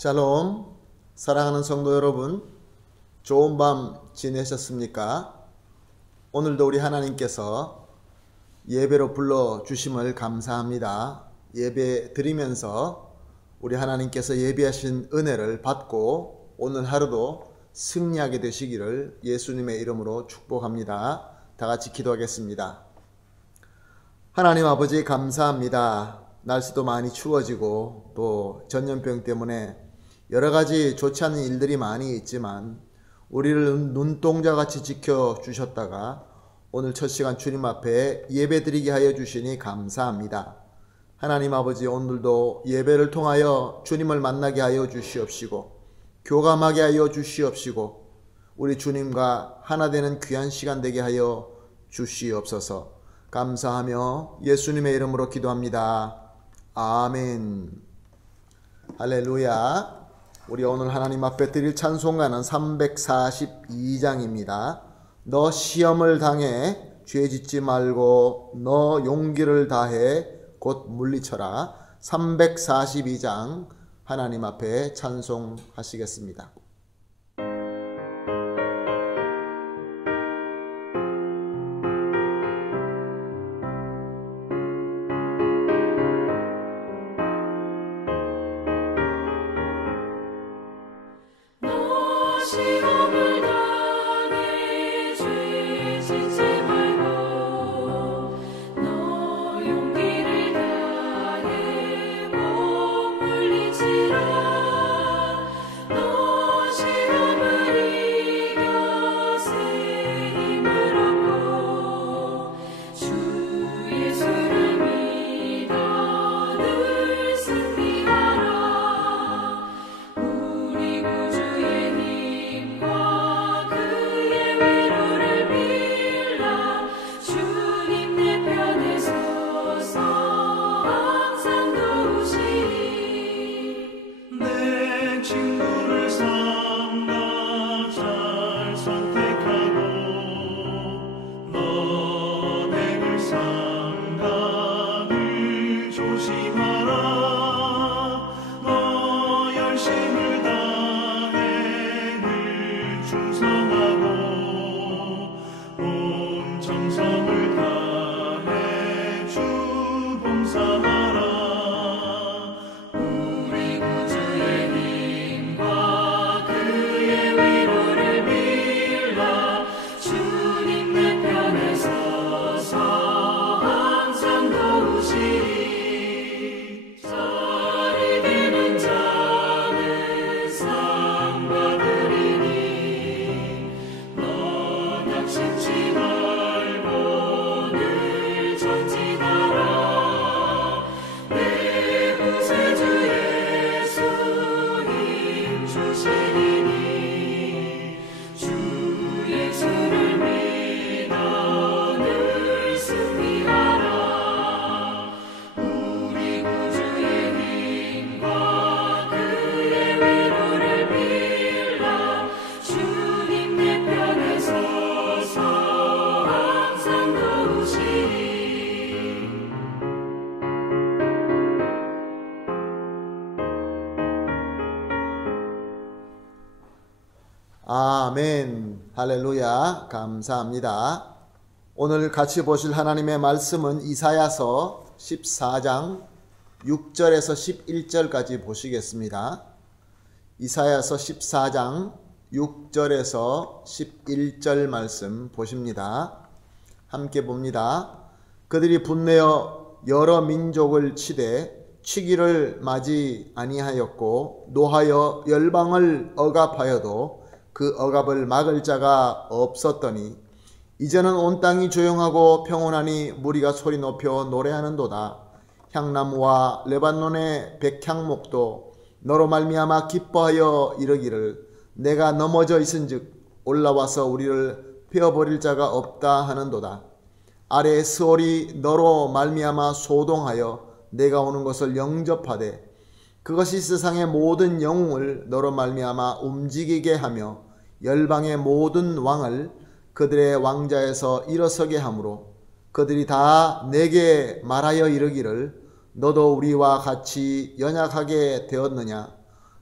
샬롬, 사랑하는 성도 여러분, 좋은 밤 지내셨습니까? 오늘도 우리 하나님께서 예배로 불러주심을 감사합니다. 예배 드리면서 우리 하나님께서 예비하신 은혜를 받고 오늘 하루도 승리하게 되시기를 예수님의 이름으로 축복합니다. 다 같이 기도하겠습니다. 하나님 아버지 감사합니다. 날씨도 많이 추워지고 또 전염병 때문에 여러 가지 좋지 않은 일들이 많이 있지만 우리를 눈동자같이 지켜주셨다가 오늘 첫 시간 주님 앞에 예배드리게 하여 주시니 감사합니다. 하나님 아버지, 오늘도 예배를 통하여 주님을 만나게 하여 주시옵시고 교감하게 하여 주시옵시고 우리 주님과 하나 되는 귀한 시간 되게 하여 주시옵소서. 감사하며 예수님의 이름으로 기도합니다. 아멘. 할렐루야. 우리 오늘 하나님 앞에 드릴 찬송가는 342장입니다. 너 시험을 당해 죄 짓지 말고 너 용기를 다해 곧 물리쳐라. 342장 하나님 앞에 찬송하시겠습니다. 시험을 당해 죄 짓지 말고 너 용기를 다해 못 물리치라. 너 시험을 이겨 새 힘을 얻고 주 예수를 믿어 늘 승리하라. 우리 구주의 힘과 그의 위로를 빌라. 주님 내 편에 서서 항상 도우시리. 내 친구를 삼가 잘 선택하고 너백을 삼가 늘 조심하라. 너 열심을 다해 늘 충성하고 온 정성을 다해 주 봉사하라. 우리 구주의 힘과 그의 위로를 빌라. 주님 내 편에 서서 항상 도우시리. 잘 이기는 자는 상 받으리니 너 낙심치 말고 늘 전진하라. 내 구세주 예수 힘 주시리니 주 예수를 믿어 늘 승리하라. 우리 구주의 힘과 그의 위로를 빌라. 주님 내 편에 서서 항상 도우시리. 아멘. 할렐루야. 감사합니다. 오늘 같이 보실 하나님의 말씀은 이사야서 14장 6절에서 11절까지 보시겠습니다. 이사야서 14장 6절에서 11절 말씀 보십니다. 함께 봅니다. 그들이 분내어 여러 민족을 치되 치기를 맞이 아니하였고 노하여 열방을 억압하여도 그 억압을 막을 자가 없었더니 이제는 온 땅이 조용하고 평온하니 무리가 소리 높여 노래하는도다. 향나무와 레바논의 백향목도 너로 말미암아 기뻐하여 이르기를 내가 넘어져 있은즉 올라와서 우리를 베어버릴 자가 없다 하는도다. 아래 스올이 너로 말미암아 소동하여 내가 오는 것을 영접하되 그것이 세상의 모든 영웅을 너로 말미암아 움직이게 하며 열방의 모든 왕을 그들의 왕자에서 일어서게 하므로 그들이 다 내게 말하여 이르기를 너도 우리와 같이 연약하게 되었느냐.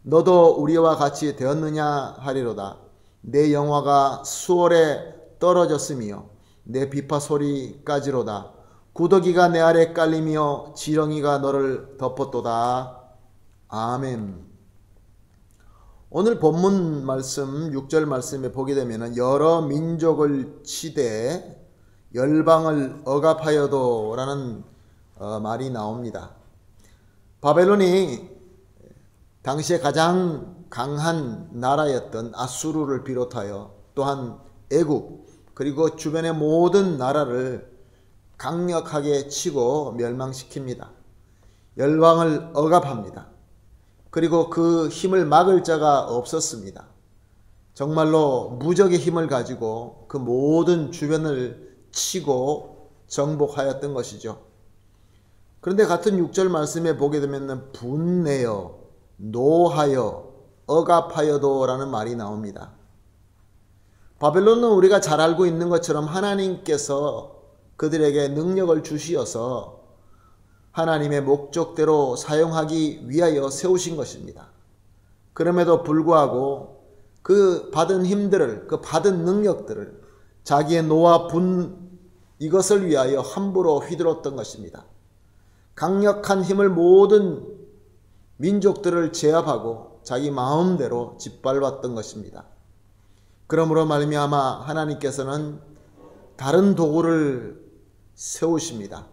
너도 우리와 같이 되었느냐 하리로다. 내 영화가 수월에 떨어졌으며 내 비파 소리까지로다. 구더기가 내 아래 깔리며 지렁이가 너를 덮었도다. 아멘. 오늘 본문 말씀 6절 말씀에 보게 되면 여러 민족을 치되 열방을 억압하여도 라는 말이 나옵니다. 바벨론이 당시에 가장 강한 나라였던 아수르를 비롯하여 또한 애굽 그리고 주변의 모든 나라를 강력하게 치고 멸망시킵니다. 열방을 억압합니다. 그리고 그 힘을 막을 자가 없었습니다. 정말로 무적의 힘을 가지고 그 모든 주변을 치고 정복하였던 것이죠. 그런데 같은 6절 말씀에 보게 되면 분내어, 노하여, 억압하여도 라는 말이 나옵니다. 바벨론은 우리가 잘 알고 있는 것처럼 하나님께서 그들에게 능력을 주시어서 하나님의 목적대로 사용하기 위하여 세우신 것입니다. 그럼에도 불구하고 그 받은 힘들을, 그 받은 능력들을 자기의 노와 분 이것을 위하여 함부로 휘둘렀던 것입니다. 강력한 힘을 모든 민족들을 제압하고 자기 마음대로 짓밟았던 것입니다. 그러므로 말미암아 하나님께서는 다른 도구를 세우십니다.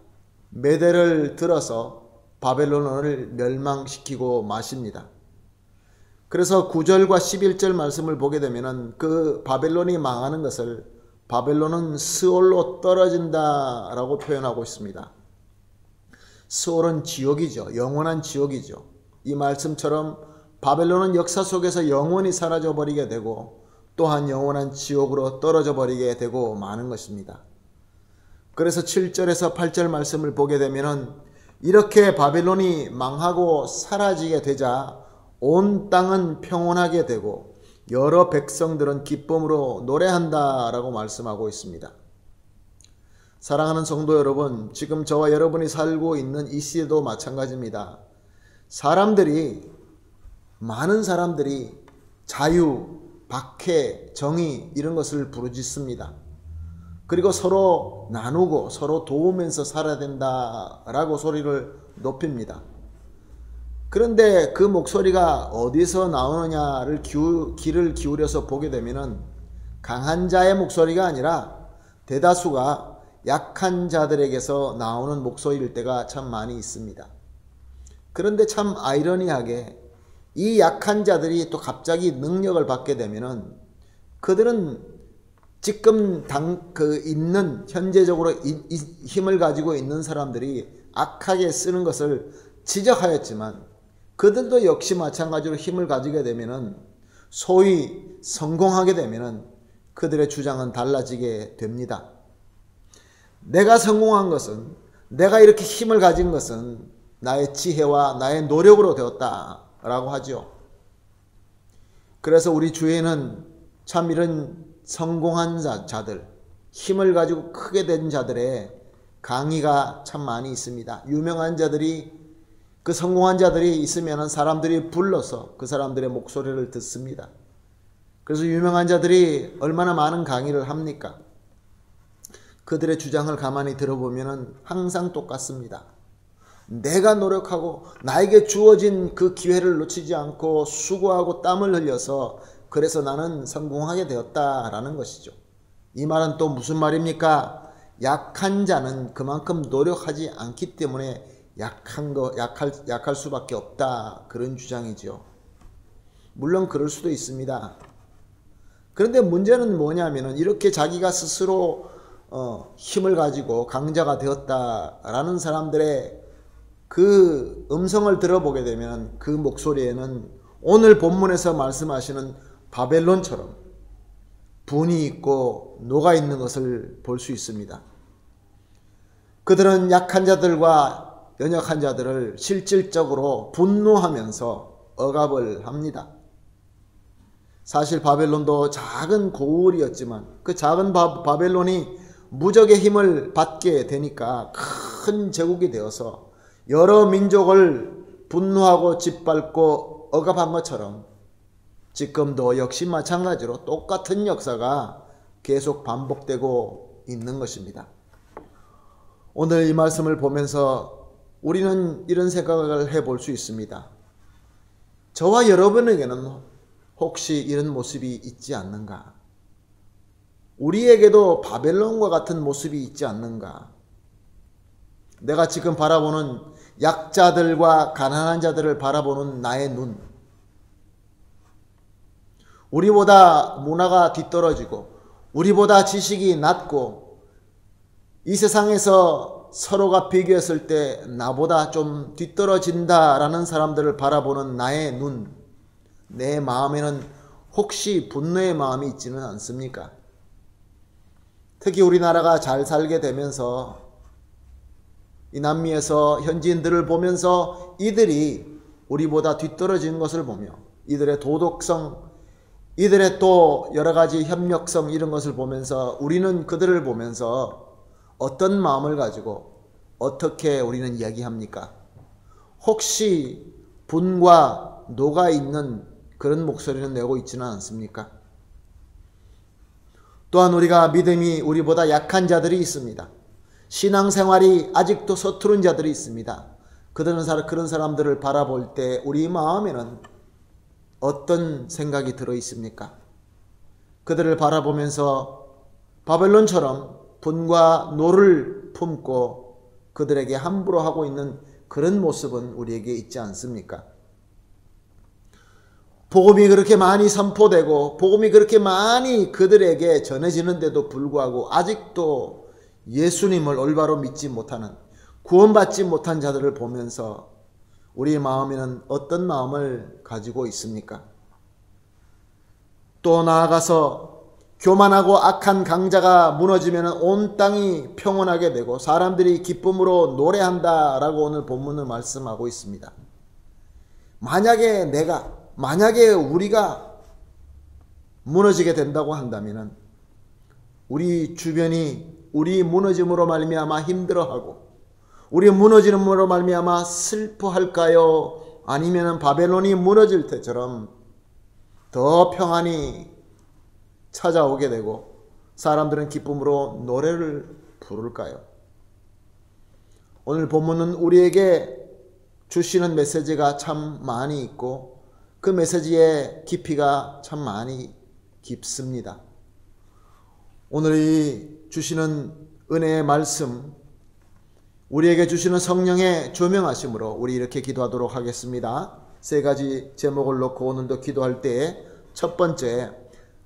메대를 들어서 바벨론을 멸망시키고 마십니다. 그래서 9절과 11절 말씀을 보게 되면 그 바벨론이 망하는 것을 바벨론은 스올로 떨어진다 라고 표현하고 있습니다. 스올은 지옥이죠. 영원한 지옥이죠. 이 말씀처럼 바벨론은 역사 속에서 영원히 사라져 버리게 되고 또한 영원한 지옥으로 떨어져 버리게 되고 마는 것입니다. 그래서 7절에서 8절 말씀을 보게 되면 이렇게 바벨론이 망하고 사라지게 되자 온 땅은 평온하게 되고 여러 백성들은 기쁨으로 노래한다 라고 말씀하고 있습니다. 사랑하는 성도 여러분, 지금 저와 여러분이 살고 있는 이 시대도 마찬가지입니다. 많은 사람들이 자유, 박해, 정의 이런 것을 부르짖습니다. 그리고 서로 나누고 서로 도우면서 살아야 된다라고 소리를 높입니다. 그런데 그 목소리가 어디서 나오느냐를 귀를 기울여서 보게 되면 강한 자의 목소리가 아니라 대다수가 약한 자들에게서 나오는 목소리일 때가 참 많이 있습니다. 그런데 참 아이러니하게 이 약한 자들이 또 갑자기 능력을 받게 되면은 그들은 지금 현재적으로 힘을 가지고 있는 사람들이 악하게 쓰는 것을 지적하였지만 그들도 역시 마찬가지로 힘을 가지게 되면은 소위 성공하게 되면은 그들의 주장은 달라지게 됩니다. 내가 성공한 것은, 내가 이렇게 힘을 가진 것은 나의 지혜와 나의 노력으로 되었다라고 하죠. 그래서 우리 주위에는 참 이런 성공한 자들, 힘을 가지고 크게 된 자들의 강의가 참 많이 있습니다. 유명한 자들이, 그 성공한 자들이 있으면 사람들이 불러서 그 사람들의 목소리를 듣습니다. 그래서 유명한 자들이 얼마나 많은 강의를 합니까? 그들의 주장을 가만히 들어보면 항상 똑같습니다. 내가 노력하고 나에게 주어진 그 기회를 놓치지 않고 수고하고 땀을 흘려서 그래서 나는 성공하게 되었다라는 것이죠. 이 말은 또 무슨 말입니까? 약한 자는 그만큼 노력하지 않기 때문에 약할 수밖에 없다, 그런 주장이죠. 물론 그럴 수도 있습니다. 그런데 문제는 뭐냐면은 이렇게 자기가 스스로 힘을 가지고 강자가 되었다라는 사람들의 그 음성을 들어보게 되면 그 목소리에는 오늘 본문에서 말씀하시는 바벨론처럼 분이 있고 노가 있는 것을 볼 수 있습니다. 그들은 약한 자들과 연약한 자들을 실질적으로 분노하면서 억압을 합니다. 사실 바벨론도 작은 고을이었지만 그 작은 바벨론이 무적의 힘을 받게 되니까 큰 제국이 되어서 여러 민족을 분노하고 짓밟고 또 억압한 것처럼 지금도 역시 마찬가지로 똑같은 역사가 계속 반복되고 있는 것입니다. 오늘 이 말씀을 보면서 우리는 이런 생각을 해볼 수 있습니다. 저와 여러분에게는 혹시 이런 모습이 있지 않는가? 우리에게도 바벨론과 같은 모습이 있지 않는가? 내가 지금 바라보는 약자들과 가난한 자들을 바라보는 나의 눈, 우리보다 문화가 뒤떨어지고 우리보다 지식이 낮고 이 세상에서 서로가 비교했을 때 나보다 좀 뒤떨어진다라는 사람들을 바라보는 나의 눈, 내 마음에는 혹시 분노의 마음이 있지는 않습니까? 특히 우리나라가 잘 살게 되면서 이 남미에서 현지인들을 보면서 이들이 우리보다 뒤떨어진 것을 보며 이들의 도덕성, 이들의 또 여러 가지 협력성 이런 것을 보면서 우리는 그들을 보면서 어떤 마음을 가지고 어떻게 우리는 이야기합니까? 혹시 분과 노가 있는 그런 목소리는 내고 있지는 않습니까? 또한 우리가 믿음이 우리보다 약한 자들이 있습니다. 신앙생활이 아직도 서투른 자들이 있습니다. 그런 사람들을 바라볼 때 우리 마음에는 어떤 생각이 들어 있습니까? 그들을 바라보면서 바벨론처럼 분과 노를 품고 그들에게 함부로 하고 있는 그런 모습은 우리에게 있지 않습니까? 복음이 그렇게 많이 선포되고 복음이 그렇게 많이 그들에게 전해지는데도 불구하고 아직도 예수님을 올바로 믿지 못하는, 구원받지 못한 자들을 보면서 우리의 마음에는 어떤 마음을 가지고 있습니까? 또 나아가서 교만하고 악한 강자가 무너지면 온 땅이 평온하게 되고 사람들이 기쁨으로 노래한다라고 오늘 본문은 말씀하고 있습니다. 만약에 우리가 무너지게 된다고 한다면 우리 주변이 우리 무너짐으로 말미암아 힘들어하고 우리 무너짐으로 말미암아 슬퍼할까요? 아니면 바벨론이 무너질 때처럼 더 평안이 찾아오게 되고 사람들은 기쁨으로 노래를 부를까요? 오늘 본문은 우리에게 주시는 메시지가 참 많이 있고 그 메시지의 깊이가 참 많이 깊습니다. 오늘 이 주시는 은혜의 말씀, 우리에게 주시는 성령의 조명하심으로 우리 이렇게 기도하도록 하겠습니다. 세 가지 제목을 놓고 오늘도 기도할 때 첫 번째,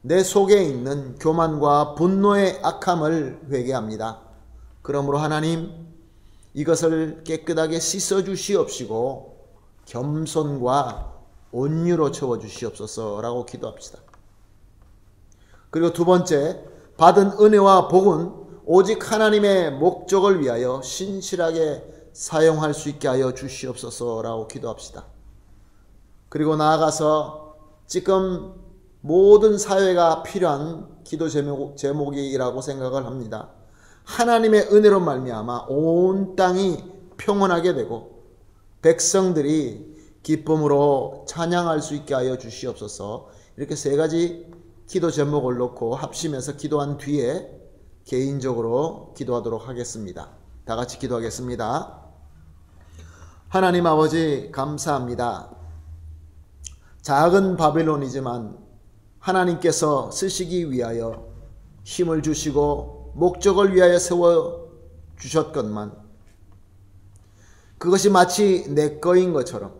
내 속에 있는 교만과 분노의 악함을 회개합니다. 그러므로 하나님, 이것을 깨끗하게 씻어 주시옵시고 겸손과 온유로 채워 주시옵소서라고 기도합시다. 그리고 두 번째, 받은 은혜와 복은 오직 하나님의 목적을 위하여 신실하게 사용할 수 있게 하여 주시옵소서라고 기도합시다. 그리고 나아가서 지금 모든 사회가 필요한 기도 제목이라고 생각을 합니다. 하나님의 은혜로 말미암아 온 땅이 평온하게 되고 백성들이 기쁨으로 찬양할 수 있게 하여 주시옵소서. 이렇게 세 가지 기도 제목을 놓고 합심해서 기도한 뒤에 개인적으로 기도하도록 하겠습니다. 다 같이 기도하겠습니다. 하나님 아버지 감사합니다. 작은 바벨론이지만 하나님께서 쓰시기 위하여 힘을 주시고 목적을 위하여 세워주셨건만 그것이 마치 내 거인 것처럼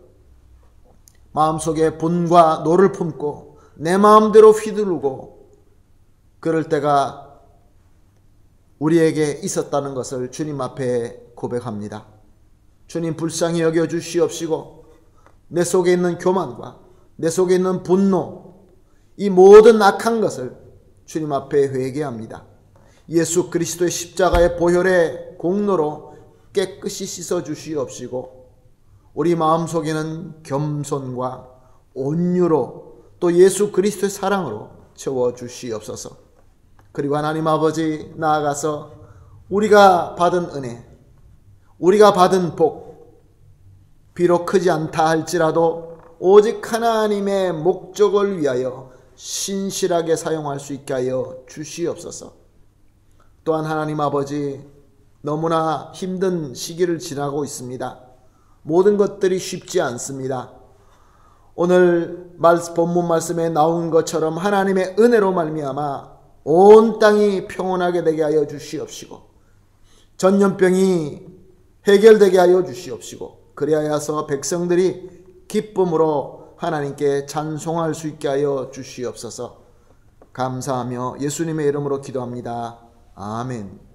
마음속에 분과 노를 품고 내 마음대로 휘두르고 그럴 때가 우리에게 있었다는 것을 주님 앞에 고백합니다. 주님 불쌍히 여겨 주시옵시고 내 속에 있는 교만과 내 속에 있는 분노, 이 모든 악한 것을 주님 앞에 회개합니다. 예수 그리스도의 십자가의 보혈의 공로로 깨끗이 씻어 주시옵시고 우리 마음속에는 겸손과 온유로 또 예수 그리스도의 사랑으로 채워 주시옵소서. 그리고 하나님 아버지 나아가서 우리가 받은 은혜, 우리가 받은 복, 비록 크지 않다 할지라도 오직 하나님의 목적을 위하여 신실하게 사용할 수 있게 하여 주시옵소서. 또한 하나님 아버지, 너무나 힘든 시기를 지나고 있습니다. 모든 것들이 쉽지 않습니다. 오늘 본문 말씀에 나온 것처럼 하나님의 은혜로 말미암아 온 땅이 평온하게 되게 하여 주시옵시고, 전염병이 해결되게 하여 주시옵시고, 그리하여서 백성들이 기쁨으로 하나님께 찬송할 수 있게 하여 주시옵소서. 감사하며 예수님의 이름으로 기도합니다. 아멘.